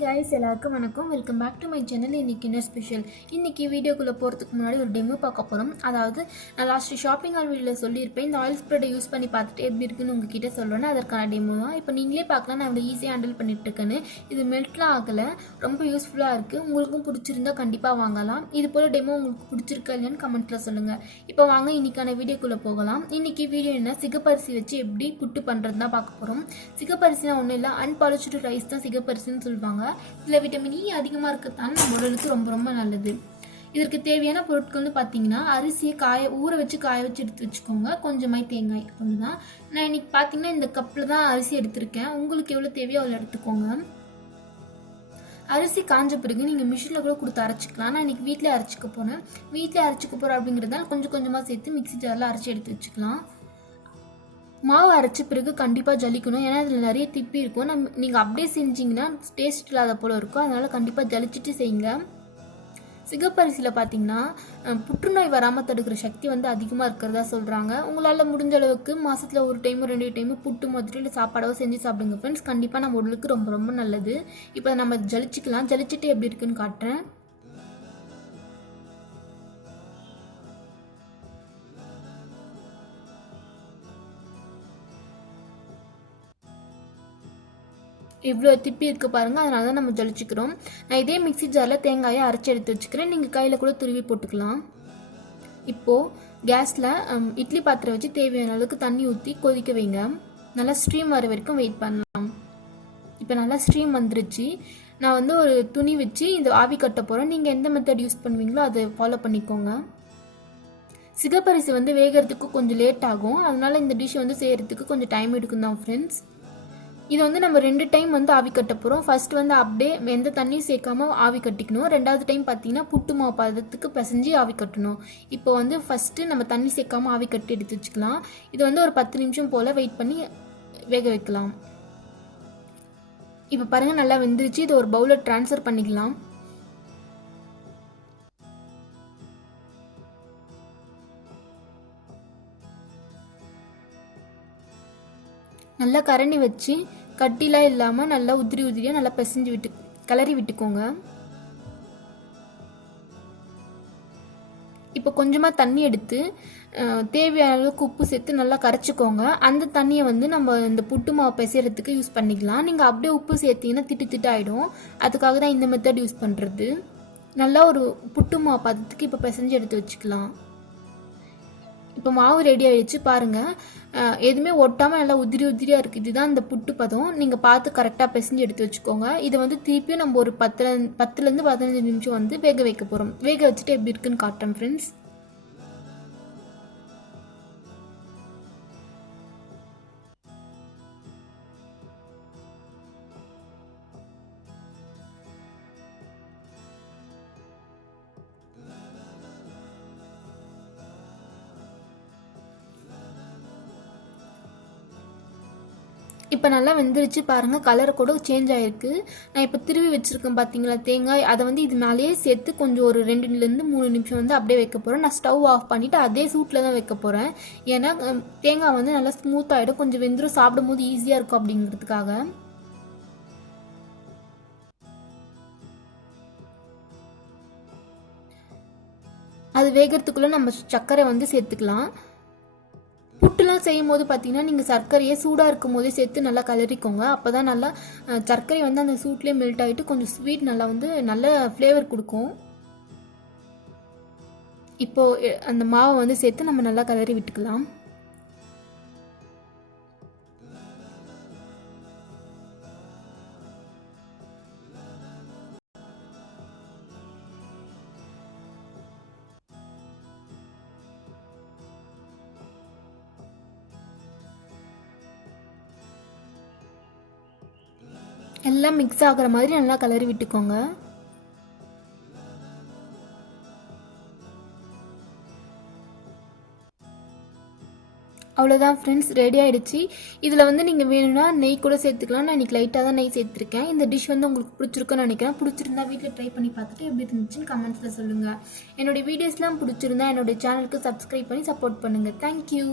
guys, எல்லாருக்கும் வணக்கம். Welcome back to my channel. இன்னைக்கு என்ன ஸ்பெஷல்? இன்னைக்கு வீடியோக்குள்ளே போகிறதுக்கு முன்னாடி ஒரு டெமோ பார்க்க போகிறோம். அதாவது நான் லாஸ்ட் ஷாப்பிங் ஆல் வீடியோவில் சொல்லியிருப்பேன், இந்த ஆயில் ஸ்ப்ரெட்டை யூஸ் பண்ணி பார்த்துட்டு எப்படி இருக்குன்னு உங்ககிட்ட சொல்கிறேன்னு அதற்கான டெமோ தான். இப்போ நீங்களே பார்க்கலாம் நான் இவ்வளோ ஈஸியாக ஹேண்டில் பண்ணிட்டு இருக்கேன்னு. இது மெல்ட்லாம் ஆகலை, ரொம்ப யூஸ்ஃபுல்லாக இருக்குது. உங்களுக்கும் பிடிச்சிருந்தா கண்டிப்பாக வாங்கலாம். இது போல் டெமோ உங்களுக்கு பிடிச்சிருக்கா இல்லைன்னு கமெண்ட்டில் சொல்லுங்கள். இப்போ வாங்க இன்னைக்கான வீடியோக்குள்ளே போகலாம். இன்னைக்கு வீடியோ என்ன, சிகப்பரிசி வச்சு எப்படி புட்டு பண்ணுறது தான் பார்க்க போகிறோம். சிகப்பரிசினா ஒன்றும் இல்லை, அன்பாலிஷ்டு ரைஸ் தான் சிகப்பரிசின்னு சொல்லுவாங்க. இதில் விட்டமின் இ அதிகமாக இருக்கிறதால நம்ம உடலுக்கு ரொம்ப ரொம்ப நல்லது. இதற்கு தேவையான பொருட்கள்னு பார்த்தீங்கன்னா, அரிசியை ஊற வச்சு காய வச்சு எடுத்து வச்சுக்கோங்க. கொஞ்சமாய் தேங்காய், அவ்வளோதான். நான் இன்னைக்கு பார்த்தீங்கன்னா இந்த கப்பில் தான் அரிசி எடுத்திருக்கேன். உங்களுக்கு எவ்வளோ தேவையோ அவ்வளோ எடுத்துக்கோங்க. அரிசி காஞ்ச பிறகு நீங்கள் மிஷினில் கூட கொடுத்து அரைச்சிக்கலாம். நான் இன்னைக்கு வீட்டில் அரைச்சிக்க போகிறேன். அப்படிங்கிறதால கொஞ்சம் கொஞ்சமாக சேர்த்து மிக்ஸி ஜாரில் அரைச்சி எடுத்து வச்சுக்கலாம். மாவு அரைச்ச பிறகு கண்டிப்பாக ஜலிக்கணும், ஏன்னா அதில் நிறைய திப்பி இருக்கும். நீங்கள் அப்படியே செஞ்சிங்கன்னா டேஸ்ட் இல்லாத போல் இருக்கும். அதனால் கண்டிப்பாக ஜலிச்சுட்டு செய்யுங்க. சிகப்பரிசியில் பார்த்தீங்கன்னா புற்றுநோய் வராமல் தடுக்கிற சக்தி அதிகமாக இருக்கிறதா சொல்கிறாங்க. உங்களால் முடிஞ்ச அளவுக்கு மாதத்தில் ஒரு டைம் 2 டைம் புட்டு மாதிரி இல்லை சாப்பாடவோ செஞ்சு சாப்பிடுங்க ஃப்ரெண்ட்ஸ். கண்டிப்பாக நம்ம உடலுக்கு ரொம்ப ரொம்ப நல்லது. இப்போ நம்ம ஜலிச்சுக்கலாம். ஜலிச்சுட்டு எப்படி இருக்குன்னு காட்டுறேன். இவ்வளோ திப்பி இருக்குது பாருங்கள், அதனால தான் நம்ம ஜலிச்சுக்கிறோம். நான் இதே மிக்ஸி ஜாரில் தேங்காயை அரைச்சி எடுத்து வச்சுக்கிறேன். நீங்கள் கையில் கூட துருவி போட்டுக்கலாம். இப்போது கேஸில் இட்லி பாத்திரம் வச்சு தேவையான அளவுக்கு தண்ணி ஊற்றி கொதிக்க வைங்க. நல்லா ஸ்ட்ரீம் வர வரைக்கும் வெயிட் பண்ணலாம். இப்போ நல்லா ஸ்ட்ரீம் வந்துருச்சு. நான் ஒரு துணி வச்சு இந்த ஆவி கட்ட போகிறேன். நீங்கள் எந்த மெத்தட் யூஸ் பண்ணுவீங்களோ அதை ஃபாலோ பண்ணிக்கோங்க. சிகப்பரிசி வேகிறதுக்கு கொஞ்சம் லேட் ஆகும், அதனால இந்த டிஷ் செய்கிறதுக்கு கொஞ்சம் டைம் எடுக்கும் தான் ஃப்ரெண்ட்ஸ். இது நம்ம 2 டைம் ஆவி கட்ட போகிறோம். ஃபர்ஸ்ட் அப்படியே எந்த தண்ணியும் சேர்க்காம ஆவி கட்டிக்கணும். 2வது டைம் பார்த்தீங்கன்னா புட்டு மாவு பதத்துக்கு பிசைஞ்சு ஆவி கட்டணும். இப்போ ஃபஸ்ட்டு நம்ம தண்ணி சேர்க்காம ஆவி கட்டி எடுத்து வச்சுக்கலாம். இது ஒரு 10 நிமிஷம் போல் வெயிட் பண்ணி வேக வைக்கலாம். இப்போ பாருங்கள் நல்லா வெந்துருச்சு. இதை ஒரு பவுலில் ட்ரான்ஸ்ஃபர் பண்ணிக்கலாம். நல்லா கரண்டி வச்சு கட்டிலாம் இல்லாமல் நல்லா உதிரியாக நல்லா பிசைஞ்சு கிளறி விட்டுக்கோங்க. இப்போ கொஞ்சமாக தண்ணி எடுத்து தேவையான அளவுக்கு உப்பு சேர்த்து நல்லா கரைச்சிக்கோங்க. அந்த தண்ணியை நம்ம இந்த புட்டு மாவு பிசைறதுக்கு யூஸ் பண்ணிக்கலாம். நீங்கள் அப்படியே உப்பு சேர்த்தீங்கன்னா திட்டு ஆகிடும். அதுக்காக தான் இந்த மெத்தட் யூஸ் பண்ணுறது. நல்லா ஒரு புட்டு மாவு பதத்துக்கு இப்போ பிசைஞ்சு எடுத்து வச்சுக்கலாம். இப்போ மாவு ரெடி ஆகிடுச்சு பாருங்கள். எதுவுமே ஒட்டாமல் நல்லா உதிரியாக இருக்குது. இதுதான் இந்த புட்டு பதம். நீங்கள் பார்த்து கரெக்டாக பிசைஞ்சு எடுத்து வச்சுக்கோங்க. இதை திருப்பியும் நம்ம ஒரு 10லேருந்து 15 நிமிஷம் வேக வைக்க போகிறோம். வேக வச்சுட்டு எப்படி இருக்குன்னு காட்டுறேன் ஃப்ரெண்ட்ஸ். இப்போ நல்லா வெந்துருச்சு பாருங்கள். கலர் கூட சேஞ்ச் ஆகிருக்கு. நான் இப்போ திருவி வச்சுருக்கேன் பார்த்தீங்களா தேங்காய், அதை இது மேலேயே சேர்த்து கொஞ்சம் ஒரு 2லேருந்து 3 நிமிஷம் அப்படியே வைக்க போகிறேன். நான் ஸ்டவ் ஆஃப் பண்ணிவிட்டு அதே சூட்டில் தான் வைக்க போகிறேன். ஏன்னா தேங்காய் நல்லா ஸ்மூத்தாகிடும், கொஞ்சம் வெந்துடும், சாப்பிடும் போது ஈஸியாக இருக்கும் அப்படிங்கிறதுக்காக. அது வேகிறதுக்குள்ளே நம்ம சர்க்கரை சேர்த்துக்கலாம். புட்டுலாம் செய்யும் போது பார்த்தீங்கன்னா நீங்கள் சர்க்கரையை சூடாக இருக்கும் போதே சேர்த்து நல்லா கலரிக்கோங்க. அப்போ தான் நல்லா சர்க்கரை அந்த சூட்லேயே மெல்ட் ஆகிட்டு கொஞ்சம் ஸ்வீட் நல்லா நல்ல ஃப்ளேவர் கொடுக்கும். இப்போது அந்த மாவை சேர்த்து நம்ம நல்லா கலரி விட்டுக்கலாம். எல்லாம் மிக்ஸ் ஆகிற மாதிரி நல்லா கலரி விட்டுக்கோங்க. அவ்வளோதான் ஃப்ரெண்ட்ஸ், ரெடி ஆகிடுச்சு. இதில் நீங்கள் வேணும்னா நெய் கூட சேர்த்துக்கலாம். நான் இன்றைக்கி லைட்டாக தான் நெய் சேர்த்துருக்கேன். இந்த டிஷ் உங்களுக்கு பிடிச்சிருக்குன்னு நினைக்கிறேன். பிடிச்சிருந்தா வீட்டில் ட்ரை பண்ணி பார்த்துட்டு எப்படி இருந்துச்சுன்னு கமெண்ட்ஸில் சொல்லுங்கள். என்னுடைய வீடியோஸ்லாம் பிடிச்சிருந்தா என்னுடைய சேனலுக்கு சப்ஸ்கிரைப் பண்ணி சப்போர்ட் பண்ணுங்கள். தேங்க்யூ.